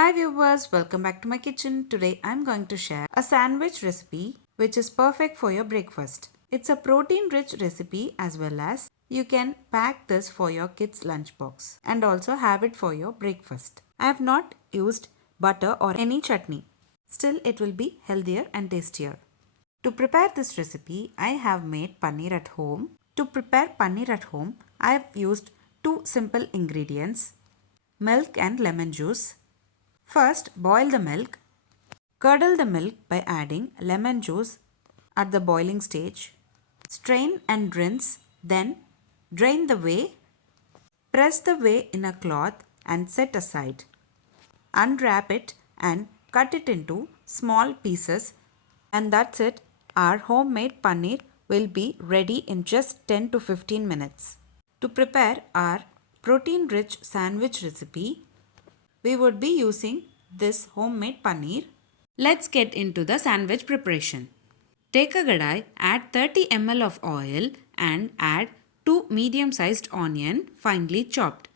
Hi viewers, welcome back to my kitchen. Today I'm going to share a sandwich recipe which is perfect for your breakfast. It's a protein rich recipe as well as you can pack this for your kids lunchbox and also have it for your breakfast. I have not used butter or any chutney. Still it will be healthier and tastier. To prepare this recipe, I have made paneer at home. To prepare paneer at home, I have used two simple ingredients, milk and lemon juice. First, boil the milk. Curdle the milk by adding lemon juice at the boiling stage. Strain and rinse, then drain the whey. Press the whey in a cloth and set aside. Unwrap it and cut it into small pieces, and that's it. Our homemade paneer will be ready in just 10 to 15 minutes. To prepare our protein rich sandwich recipe, we would be using this homemade paneer. Let's get into the sandwich preparation. Take a kadai, add 30 ml of oil and add 2 medium-sized onion finely chopped.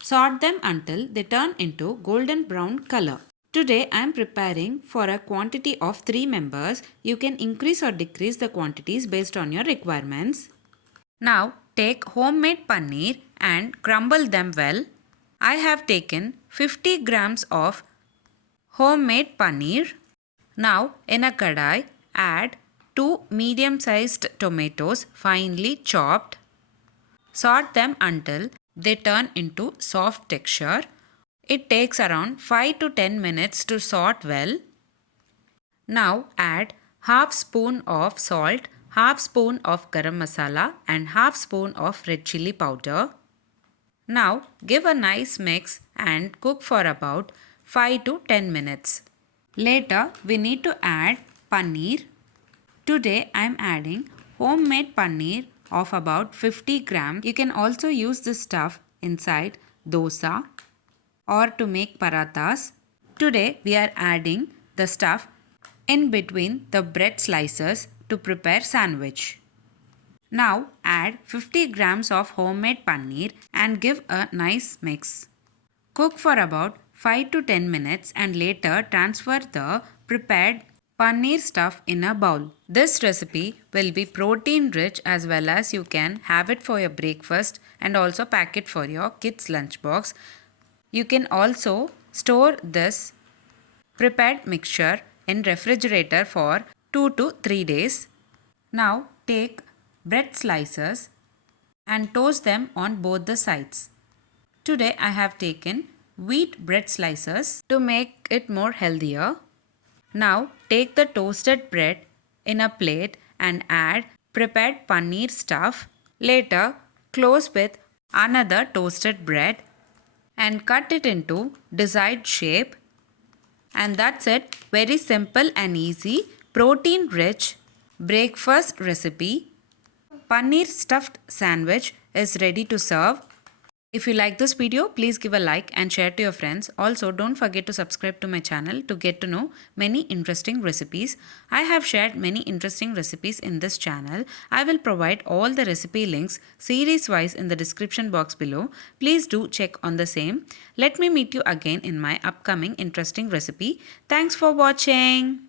Saute them until they turn into golden brown color. Today I am preparing for a quantity of 3 members. You can increase or decrease the quantities based on your requirements. Now take homemade paneer and crumble them well. I have taken 50 grams of homemade paneer. Now in a kadai, add 2 medium-sized tomatoes finely chopped. Saute them until they turn into soft texture. It takes around 5 to 10 minutes to saute well. Now add half spoon of salt, half spoon of garam masala and half spoon of red chilli powder. Now give a nice mix and cook for about 5 to 10 minutes. Later we need to add paneer. Today I am adding homemade paneer of about 50 grams. You can also use this stuff inside dosa or to make parathas. Today we are adding the stuff in between the bread slices to prepare sandwich. Now add 50 grams of homemade paneer and give a nice mix. Cook for about 5 to 10 minutes and later transfer the prepared paneer stuff in a bowl. This recipe will be protein rich as well as you can have it for your breakfast and also pack it for your kids lunchbox. You can also store this prepared mixture in refrigerator for 2 to 3 days. Now take bread slices and toast them on both the sides. Today I have taken wheat bread slices to make it more healthier. Now take the toasted bread in a plate and add prepared paneer stuff. Later close with another toasted bread and cut it into desired shape. And that's it. Very simple and easy, protein rich breakfast recipe. Paneer stuffed sandwich is ready to serve. If you like this video, please give a like and share to your friends. Also, don't forget to subscribe to my channel to get to know many interesting recipes. I have shared many interesting recipes in this channel. I will provide all the recipe links series wise in the description box below. Please do check on the same. Let me meet you again in my upcoming interesting recipe. Thanks for watching.